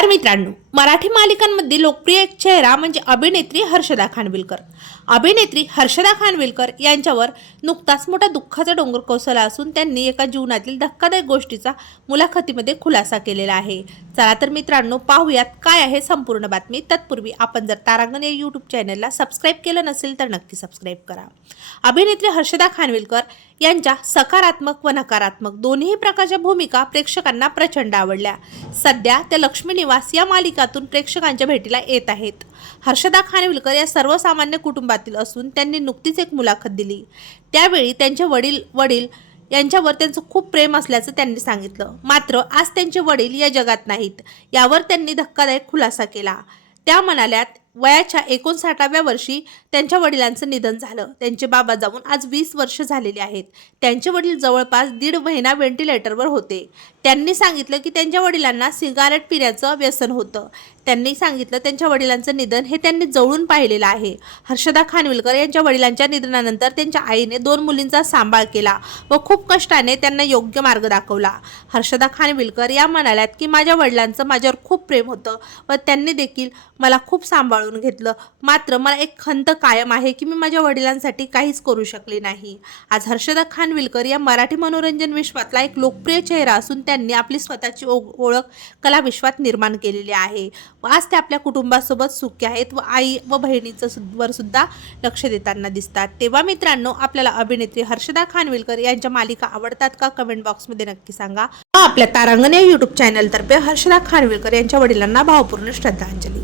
नमस्कार मित्रांनो मराठी मालिकांमध्ये लोकप्रिय चेहरा म्हणजे अभिनेत्री हर्षदा खानविलकर. अभिनेत्री हर्षदा खानविलकर यांच्यावर नुकताच मोठा दुःखाचा डोंगर कोसळला असून त्यांनी एका जीवनातील धक्कादायक गोष्टीचा मुलाखतीमध्ये खुलासा केलेला आहे. चला तर मित्रांनो पाहूयात काय आहे संपूर्ण बातमी. तत्पूर्वी आपण जर तारांगण या यूट्यूब चॅनलला सबस्क्राईब केलं नसेल तर नक्की सबस्क्राईब करा. अभिनेत्री हर्षदा खानविलकर यांच्या सकारात्मक व नकारात्मक दोन्ही प्रकारच्या भूमिका प्रेक्षकांना प्रचंड आवडल्या. सध्या त्या लक्ष्मी निवास या मालिकातून प्रेक्षकांच्या भेटीला येत आहेत. हर्षदा खानविलकर या सर्वसामान्य कुटुंबात कुटुंबातील असून त्यांनी नुकतीच एक मुलाखत दिली. त्यावेळी त्यांचे वडील वडील यांच्यावर त्यांचं खूप प्रेम असल्याचं त्यांनी सांगितलं. मात्र आज त्यांचे वडील या जगात नाहीत. यावर त्यांनी धक्कादायक खुलासा केला. त्या म्हणाल्यात वयाच्या एकोणसाठाव्या वर्षी त्यांच्या वडिलांचं निधन झालं. त्यांचे बाबा जाऊन आज वीस वर्ष झालेले आहेत. त्यांचे वडील जवळपास दीड महिना व्हेंटिलेटरवर होते. त्यांनी सांगितलं की त्यांच्या वडिलांना सिगारेट पिण्याचं व्यसन होतं. त्यांनी सांगितलं त्यांच्या वडिलांचं निधन हे त्यांनी जवळून पाहिलेलं आहे. हर्षदा खानविलकर यांच्या वडिलांच्या निधनानंतर त्यांच्या आईने दोन मुलींचा सांभाळ केला व खूप कष्टाने त्यांना योग्य मार्ग दाखवला. हर्षदा खानविलकर या म्हणाल्यात की माझ्या वडिलांचं माझ्यावर खूप प्रेम होतं व त्यांनी देखील मला खूप सांभाळ सांभाळून घेतलं. मात्र मला एक खंत कायम आहे की मी माझ्या वडिलांसाठी काहीच करू शकले नाही. आज हर्षदा खानविलकर या मराठी मनोरंजन विश्वातला एक लोकप्रिय चेहरा असून त्यांनी आपली स्वतःची ओ- ओळख कला विश्वात निर्माण केलेली आहे. व आज ते आपल्या कुटुंबासोबत सुखी आहेत व आई व बहिणीचं वर सुद्धा लक्ष देताना दिसतात. तेव्हा मित्रांनो आपल्याला अभिनेत्री हर्षदा खानविलकर यांच्या मालिका आवडतात का कमेंट बॉक्समध्ये नक्की सांगा. आपल्या तारांगण या यूट्यूब चॅनलतर्फे हर्षदा खानविलकर यांच्या वडिलांना भावपूर्ण श्रद्धांजली.